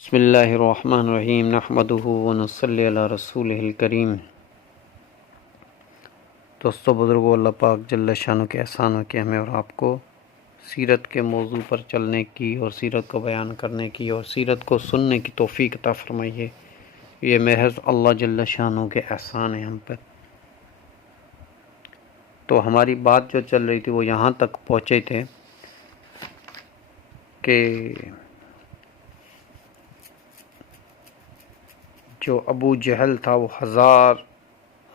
بسم اللہ الرحمن الرحیم نحمدہ ونصلی علی رسولہ الکریم۔ دوستو بزرگو، اللہ پاک جل شانہ کے احسان کے ہمیں اور آپ کو سیرت کے موضوع پر چلنے کی اور سیرت کو بیان کرنے کی اور سیرت کو سننے کی توفیق عطا فرمائیے۔ یہ محض اللہ جل شانہ کے احسان ہیں ہم پر۔ تو ہماری بات جو چل رہی تھی وہ یہاں تک پہنچے تھے کہ جو ابو جہل تھا وہ 1000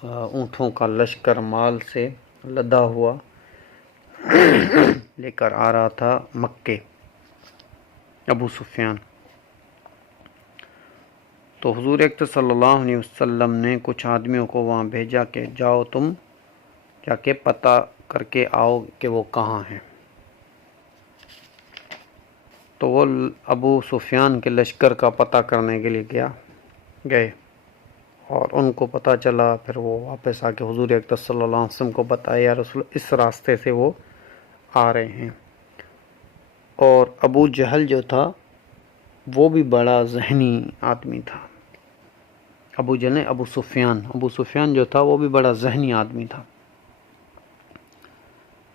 اونٹوں کا لشکر مال سے لدا ہوا لے کر آ رہا تھا مکے، ابو سفیان۔ تو حضور اکرم صلی اللہ علیہ وسلم نے کچھ آدمیوں کو وہاں بھیجا کہ جاؤ تم جا کے پتہ کر کے آؤ کہ وہ کہاں ہیں۔ تو وہ ابو سفیان کے لشکر کا پتہ کرنے کے لیے گئے اور ان کو پتہ چلا، پھر وہ واپس آ کے حضور اکرم صلی اللہ علیہ وسلم کو بتایا، یا رسول اس راستے سے وہ آ رہے ہیں۔ اور ابو جہل جو تھا وہ بھی بڑا ذہنی آدمی تھا۔ ابو جہل ابو سفیان جو تھا وہ بھی بڑا ذہنی آدمی تھا۔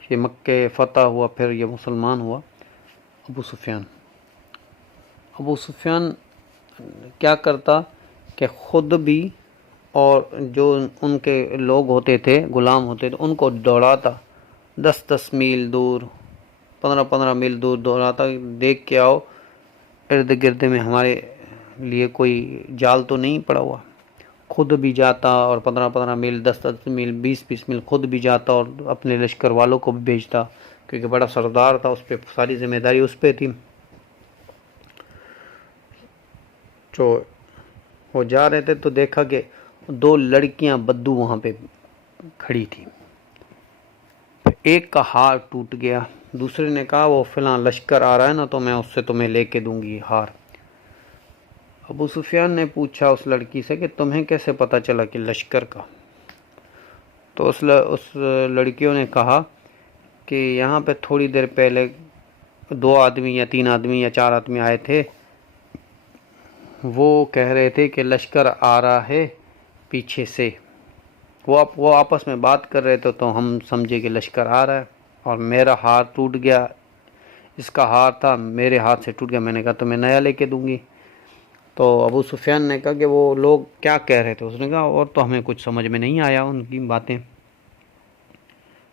یہ مکے فتح ہوا، پھر یہ مسلمان ہوا ابو سفیان کیا کرتا کہ خود بھی اور جو ان کے لوگ ہوتے تھے، غلام ہوتے تھے، ان کو دوڑاتا 10 میل دور، 15 میل دور دوڑاتا، دیکھ کے آؤ ارد گرد میں ہمارے لیے کوئی جال تو نہیں پڑا ہوا۔ خود بھی جاتا اور 15 میل، 10 میل، 20 میل خود بھی جاتا اور اپنے لشکر والوں کو بھی بھیجتا، کیونکہ بڑا سردار تھا، اس پہ ساری ذمہ داری اس پہ تھی۔ جو وہ جا رہے تھے تو دیکھا کہ 2 لڑکیاں بدو وہاں پہ کھڑی تھی۔ ایک کا ہار ٹوٹ گیا، دوسرے نے کہا وہ فلاں لشکر آ رہا ہے نا، تو میں اس سے تمہیں لے کے دوں گی ہار۔ ابو سفیان نے پوچھا اس لڑکی سے کہ تمہیں کیسے پتا چلا کہ لشکر کا؟ تو اس لڑکیوں نے کہا کہ یہاں پہ تھوڑی دیر پہلے 2 آدمی یا 3 آدمی یا 4 آدمی آئے تھے، وہ کہہ رہے تھے کہ لشکر آ رہا ہے پیچھے سے۔ وہ آپس میں بات کر رہے تھے تو ہم سمجھے کہ لشکر آ رہا ہے، اور میرا ہار ٹوٹ گیا، اس کا ہار تھا میرے ہاتھ سے ٹوٹ گیا، میں نے کہا تو میں نیا لے کے دوں گی۔ تو ابو سفیان نے کہا کہ وہ لوگ کیا کہہ رہے تھے؟ اس نے کہا اور تو ہمیں کچھ سمجھ میں نہیں آیا ان کی باتیں۔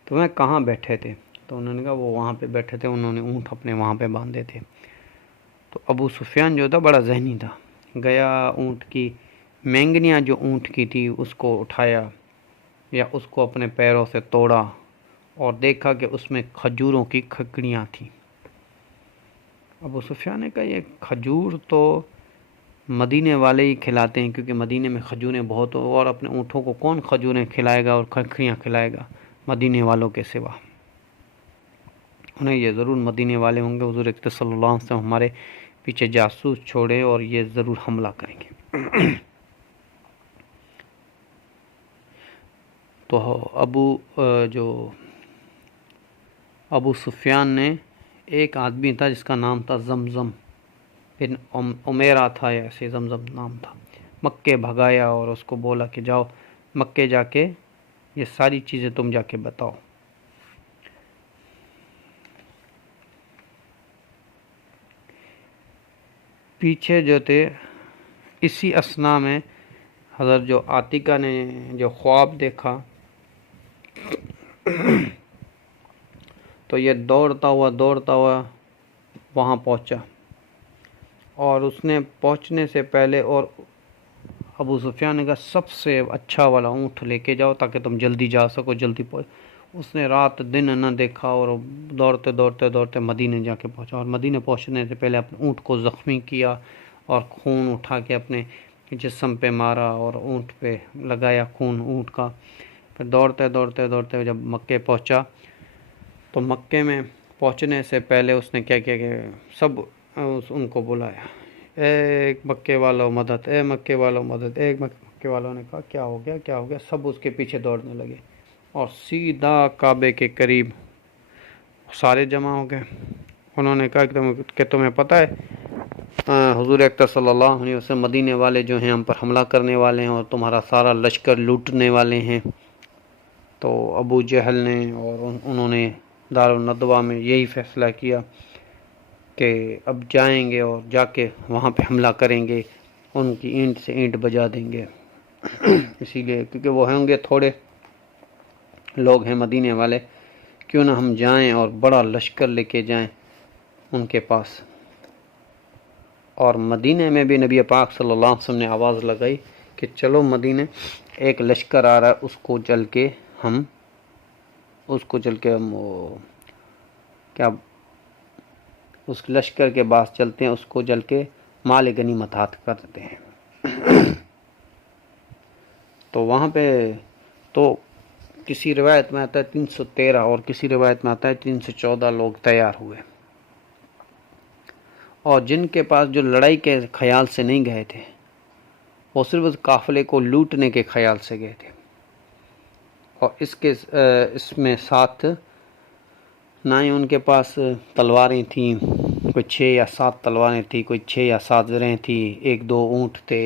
تو میں کہاں بیٹھے تھے؟ تو انہوں نے کہا وہ وہاں پہ بیٹھے تھے، انہوں نے اونٹ اپنے وہاں پہ باندھے تھے۔ تو ابو سفیان جو تھا بڑا ذہنی تھا، گیا اونٹ کی مینگنیاں جو اونٹ کی تھی اس کو اٹھایا یا اس کو اپنے پیروں سے توڑا اور دیکھا کہ اس میں کھجوروں کی کھکڑیاں تھیں۔ ابو سفیان نے کہا یہ کھجور تو مدینے والے ہی کھلاتے ہیں، کیونکہ مدینے میں کھجوریں بہت، اور اپنے اونٹوں کو کون کھجوریں کھلائے گا اور کھکڑیاں کھلائے گا مدینے والوں کے سوا؟ انہیں یہ ضرور مدینے والے ہوں گے، حضور اکرم صلی اللہ علیہ وسلم ہمارے پیچھے جاسوس چھوڑے اور یہ ضرور حملہ کریں گے۔ تو ابو سفیان نے، ایک آدمی تھا جس کا نام تھا زمزم بن عمیرہ تھا، یا ایسے زمزم نام تھا، مکے بھگایا اور اس کو بولا کہ جاؤ مکے جا کے یہ ساری چیزیں تم جا کے بتاؤ۔ پیچھے جو تھے اسی اسنا میں حضرت جو عاتقہ نے جو خواب دیکھا، تو یہ دوڑتا ہوا وہاں پہنچا، اور اس نے پہنچنے سے پہلے اور ابو سفیان نے کہا سب سے اچھا والا اونٹ لے کے جاؤ تاکہ تم جلدی جا سکو، جلدی پہنچ۔ اس نے رات دن نہ دیکھا اور دوڑتے مدینے جا کے پہنچا، اور مدینے پہنچنے سے پہلے اپنے اونٹ کو زخمی کیا اور خون اٹھا کے اپنے جسم پہ مارا اور اونٹ پہ لگایا خون اونٹ کا۔ پھر دوڑتے جب مکے پہنچا تو مکے میں پہنچنے سے پہلے اس نے کیا کیا کہ سب ان کو بلایا، ایک مکے والوں مدد، اے مکے والوں مدد، ایک مکے والوں نے کہا کیا ہو گیا؟ سب اس کے پیچھے دوڑنے لگے اور سیدھا کعبے کے قریب سارے جمع ہو گئے۔ انہوں نے کہا کہ تمہیں پتہ ہے حضور اکرم صلی اللہ علیہ وسلم مدینے والے جو ہیں ہم پر حملہ کرنے والے ہیں اور تمہارا سارا لشکر لوٹنے والے ہیں۔ تو ابو جہل نے اور انہوں نے دارالندوہ میں یہی فیصلہ کیا کہ اب جائیں گے اور جا کے وہاں پہ حملہ کریں گے، ان کی اینٹ سے اینٹ بجا دیں گے۔ اسی لیے کیونکہ وہ ہوں گے تھوڑے لوگ ہیں مدینے والے، کیوں نہ ہم جائیں اور بڑا لشکر لے کے جائیں ان کے پاس۔ اور مدینے میں بھی نبی پاک صلی اللہ علیہ وسلم نے آواز لگائی کہ چلو مدینے ایک لشکر آ رہا ہے، اس کو چل کے ہم اس لشکر کے پاس چلتے ہیں، اس کو چل کے مال غنیمت ہاتھ کرتے ہیں۔ تو وہاں پہ تو کسی روایت میں آتا ہے 313 اور کسی روایت میں آتا ہے 314 لوگ تیار ہوئے، اور جن کے پاس جو لڑائی کے خیال سے نہیں گئے تھے، وہ صرف اس قافلے کو لوٹنے کے خیال سے گئے تھے۔ اور اس میں ساتھ نہ ہی ان کے پاس تلواریں تھیں، کوئی 6 یا 7 تلواریں تھیں، کوئی 6 یا 7 زرہیں تھیں، 1-2 اونٹ تھے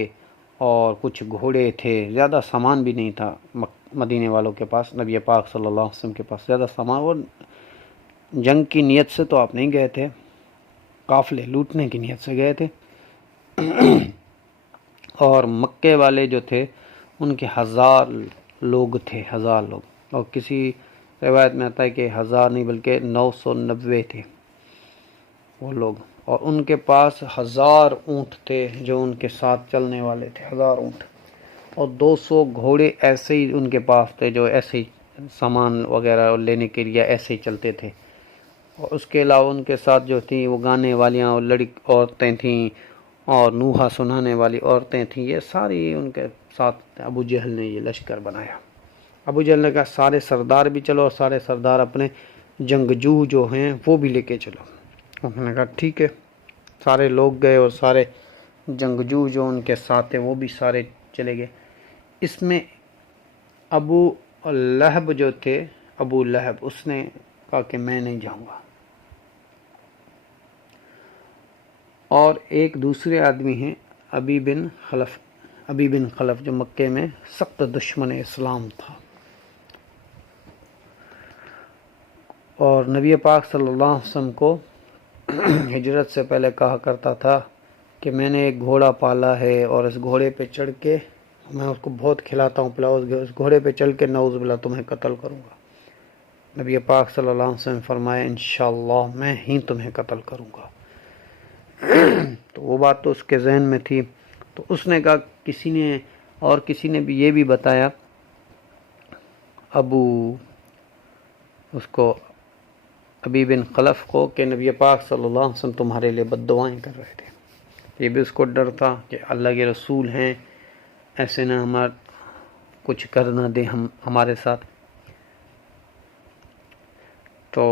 اور کچھ گھوڑے تھے، زیادہ سامان بھی نہیں تھا مدینے والوں کے پاس، نبی پاک صلی اللہ علیہ وسلم کے پاس زیادہ سامان۔ اور جنگ کی نیت سے تو آپ نہیں گئے تھے، قافلے لوٹنے کی نیت سے گئے تھے۔ اور مکے والے جو تھے ان کے 1000 لوگ تھے، 1000 لوگ، اور کسی روایت میں آتا ہے کہ 1000 نہیں بلکہ 990 تھے وہ لوگ، اور ان کے پاس 1000 اونٹ تھے جو ان کے ساتھ چلنے والے تھے، 1000 اونٹ، اور 200 گھوڑے ایسے ہی ان کے پاس تھے جو ایسے ہی سامان وغیرہ لینے کے لیے ایسے ہی چلتے تھے۔ اور اس کے علاوہ ان کے ساتھ جو تھیں وہ گانے والیاں اور عورتیں تھیں اور نوحہ سنانے والی عورتیں تھیں، یہ ساری ان کے ساتھ ابو جہل نے یہ لشکر بنایا۔ ابو جہل نے کہا سارے سردار بھی چلو، اور سارے سردار اپنے جنگجو جو ہیں وہ بھی لے کے چلو۔ انہوں نے کہا ٹھیک ہے، سارے لوگ گئے اور سارے جنگجو جو ان کے ساتھ تھے وہ بھی سارے چلے گئے۔ اس میں ابو لہب جو تھے، ابو لہب، اس نے کہا کہ میں نہیں جاؤں گا۔ اور ایک دوسرے آدمی ہیں ابی بن خلف جو مکے میں سخت دشمن اسلام تھا، اور نبی پاک صلی اللہ علیہ وسلم کو ہجرت سے پہلے کہا کرتا تھا کہ میں نے ایک گھوڑا پالا ہے اور اس گھوڑے پہ چڑھ کے میں اس کو بہت کھلاتا ہوں پلاؤ، اس گھوڑے پہ چل کے نعوذ باللہ تمہیں قتل کروں گا۔ نبی پاک صلی اللہ علیہ وسلم نے فرمایا انشاءاللہ میں ہی تمہیں قتل کروں گا۔ تو وہ بات تو اس کے ذہن میں تھی، تو اس نے کہا کسی نے بھی یہ بھی بتایا ابی بن خلف کو کہ نبی پاک صلی اللہ علیہ وسلم تمہارے لیے بد دعائیں کر رہے تھے۔ یہ بھی اس کو ڈر تھا کہ اللہ کے رسول ہیں، ایسے نہ کچھ کر نہ دے ہمارے ساتھ۔ تو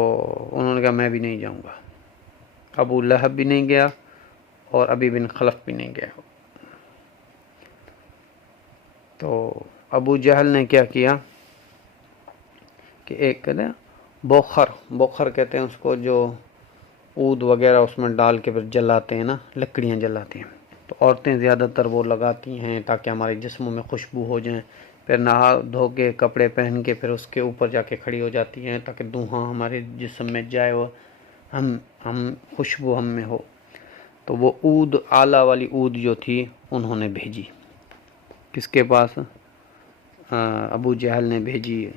انہوں نے کہا میں بھی نہیں جاؤں گا۔ ابو لہب بھی نہیں گیا اور ابی بن خلف بھی نہیں گیا۔ تو ابو جہل نے کیا کیا کہ ایک بوخر کہتے ہیں اس کو، جو عود وغیرہ اس میں ڈال کے پھر جلاتے ہیں نا، لکڑیاں جلاتے ہیں، تو عورتیں زیادہ تر وہ لگاتی ہیں تاکہ ہمارے جسموں میں خوشبو ہو جائیں، پھر نہا دھو کے کپڑے پہن کے پھر اس کے اوپر جا کے کھڑی ہو جاتی ہیں تاکہ دھواں ہمارے جسم میں جائے، وہ ہم خوشبو ہم میں ہو۔ تو وہ عود، آلہ والی عود جو تھی انہوں نے بھیجی، کس کے پاس؟ ابو جہل نے بھیجی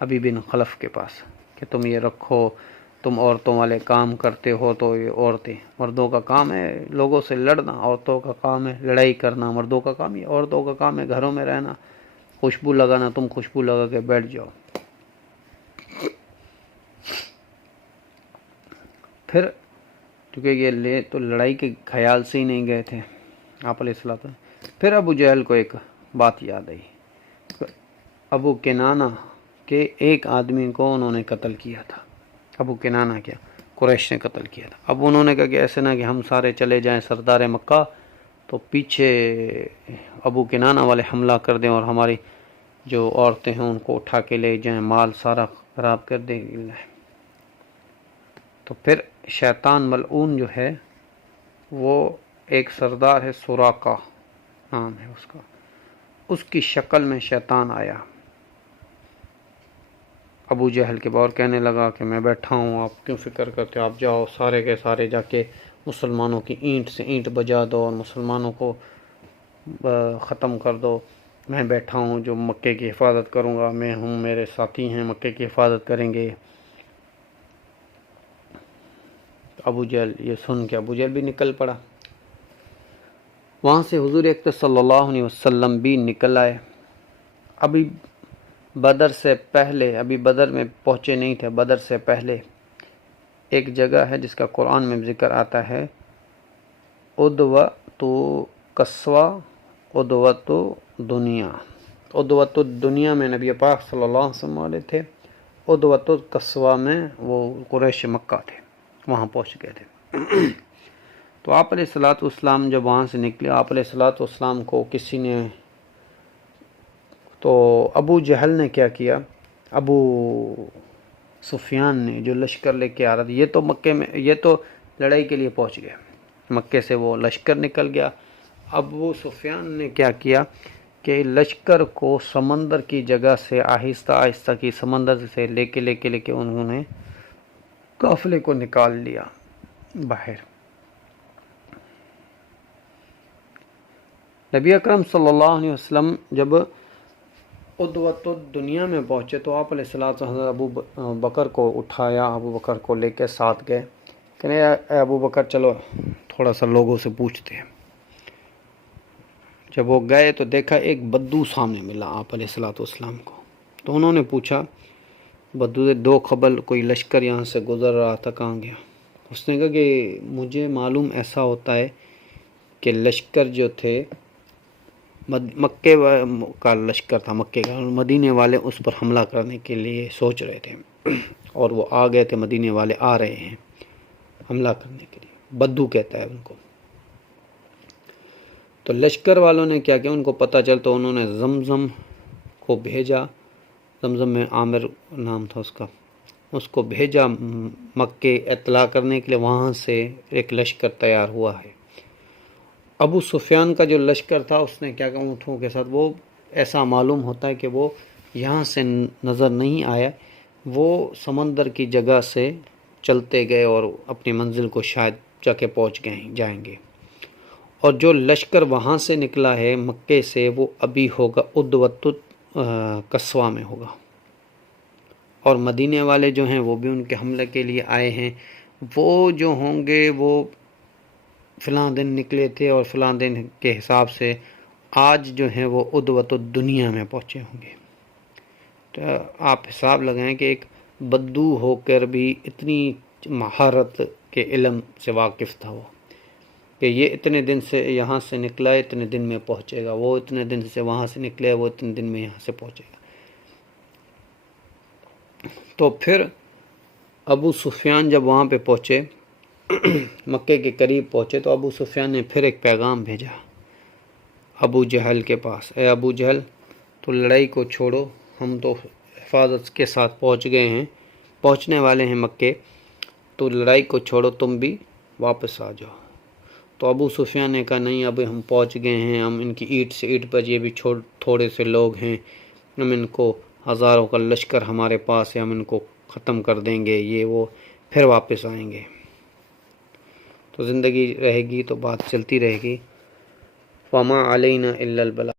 ابی بن خلف کے پاس کہ تم یہ رکھو، تم عورتوں والے کام کرتے ہو، تو یہ عورتیں، مردوں کا کام ہے لوگوں سے لڑنا، عورتوں کا کام ہے لڑائی کرنا، مردوں کا کام، یہ عورتوں کا کام ہے گھروں میں رہنا، خوشبو لگانا، تم خوشبو لگا کے بیٹھ جاؤ۔ پھر کیونکہ یہ تو لڑائی کے خیال سے ہی نہیں گئے تھے آپ علیہ السلام۔ پھر ابو جہل کو ایک بات یاد آئی، ابو کنانہ کے ایک آدمی کو انہوں نے قتل کیا تھا، ابو کنانہ کیا قریش نے قتل کیا تھا۔ اب انہوں نے کہا کہ ایسے نہ کہ ہم سارے چلے جائیں سردار مکہ، تو پیچھے ابو کنانہ والے حملہ کر دیں اور ہماری جو عورتیں ہیں ان کو اٹھا کے لے جائیں، مال سارا خراب کر دیں۔ تو پھر شیطان ملعون جو ہے وہ ایک سردار ہے سراقہ نام ہے اس کا، اس کی شکل میں شیطان آیا ابو جہل کے باور، کہنے لگا کہ میں بیٹھا ہوں، آپ کیوں فکر کرتے ہو، آپ جاؤ سارے کے سارے جا کے مسلمانوں کی اینٹ سے اینٹ بجا دو اور مسلمانوں کو ختم کر دو، میں بیٹھا ہوں جو مکے کی حفاظت کروں گا، میں ہوں، میرے ساتھی ہیں مکے کی حفاظت کریں گے۔ ابو جہل یہ سن کے ابو جہل بھی نکل پڑا، وہاں سے حضور اکرم صلی اللہ علیہ وسلم بھی نکل آئے۔ ابھی بدر سے پہلے، ابھی بدر میں پہنچے نہیں تھے، بدر سے پہلے ایک جگہ ہے جس کا قرآن میں ذکر آتا ہے، ادوۃ قصوہ، ادوۃ دنیا۔ ادوۃ دنیا میں نبی پاک صلی اللہ علیہ وسلم والے تھے، ادوۃ قصوہ میں وہ قریش مکہ تھے، وہاں پہنچ گئے تھے۔ تو آپ علیہ الصلوۃ والسلام جب وہاں سے نکلے، آپ علیہ الصلوۃ والسلام کو کسی نے، تو ابو جہل نے کیا کیا، ابو سفیان نے جو لشکر لے کے آ رہا تھا، یہ تو مکے میں، یہ تو لڑائی کے لیے پہنچ گئے، مکے سے وہ لشکر نکل گیا۔ ابو سفیان نے کیا کیا کہ لشکر کو سمندر کی جگہ سے آہستہ آہستہ کی سمندر سے لے کے انہوں نے قافلے کو نکال لیا باہر۔ نبی اکرم صلی اللہ علیہ وسلم جب ادوۃ دنیا میں پہنچے تو آپ علیہ الصلوۃ والسلام ابو بکر کو اٹھایا، ابو بکر کو لے کے ساتھ گئے، کہ اے ابو بکر چلو تھوڑا سا لوگوں سے پوچھتے ہیں۔ جب وہ گئے تو دیکھا ایک بدو سامنے ملا آپ علیہ الصلوۃ والسلام کو، تو انہوں نے پوچھا بدو سے، دو خبر کوئی لشکر یہاں سے گزر رہا تھا، کہاں گیا؟ اس نے کہا کہ مجھے معلوم ایسا ہوتا ہے کہ لشکر جو تھے مکے کا لشکر تھا، مکے کا، مدینے والے اس پر حملہ کرنے کے لیے سوچ رہے تھے، اور وہ آ گئے تھے، مدینے والے آ رہے ہیں حملہ کرنے کے لیے، بدو کہتا ہے ان کو۔ تو لشکر والوں نے کیا کیا، ان کو پتہ چل تو انہوں نے زمزم کو بھیجا، زمزم میں عامر نام تھا اس کا، اس کو بھیجا مکے اطلاع کرنے کے لیے، وہاں سے ایک لشکر تیار ہوا ہے۔ ابو سفیان کا جو لشکر تھا اس نے کیا کہا، اونٹوں کے ساتھ، وہ ایسا معلوم ہوتا ہے کہ وہ یہاں سے نظر نہیں آیا، وہ سمندر کی جگہ سے چلتے گئے اور اپنی منزل کو شاید جا کے پہنچ جائیں گے، اور جو لشکر وہاں سے نکلا ہے مکے سے وہ ابھی ہوگا ادوۃ قصوہ میں ہوگا، اور مدینے والے جو ہیں وہ بھی ان کے حملے کے لیے آئے ہیں، وہ جو ہوں گے وہ فلاں دن نکلے تھے اور فلاں دن کے حساب سے آج جو ہیں وہ ادوۃ دنیا میں پہنچے ہوں گے۔ تو آپ حساب لگائیں کہ ایک بدو ہو کر بھی اتنی مہارت کے علم سے واقف تھا وہ، کہ یہ اتنے دن سے یہاں سے نکلا ہے، اتنے دن میں پہنچے گا، وہ اتنے دن سے وہاں سے نکلے، وہ اتنے دن میں یہاں سے پہنچے گا۔ تو پھر ابو سفیان جب وہاں پہ پہنچے، مکے کے قریب پہنچے، تو ابو سفیان نے پھر ایک پیغام بھیجا ابو جہل کے پاس، اے ابو جہل، تو لڑائی کو چھوڑو، ہم تو حفاظت کے ساتھ پہنچ گئے ہیں، پہنچنے والے ہیں مکے، تو لڑائی کو چھوڑو، تم بھی واپس آ جاؤ۔ تو ابو سفیان نے کہا نہیں، ابھی ہم پہنچ گئے ہیں، ہم ان کی اینٹ سے اینٹ پر، یہ بھی تھوڑے سے لوگ ہیں، ہم ان کو، ہزاروں کا لشکر ہمارے پاس ہے، ہم ان کو ختم کر دیں گے، یہ وہ، پھر واپس آئیں گے۔ تو زندگی رہے گی تو بات چلتی رہے گی، وما علینا الا البلاغ۔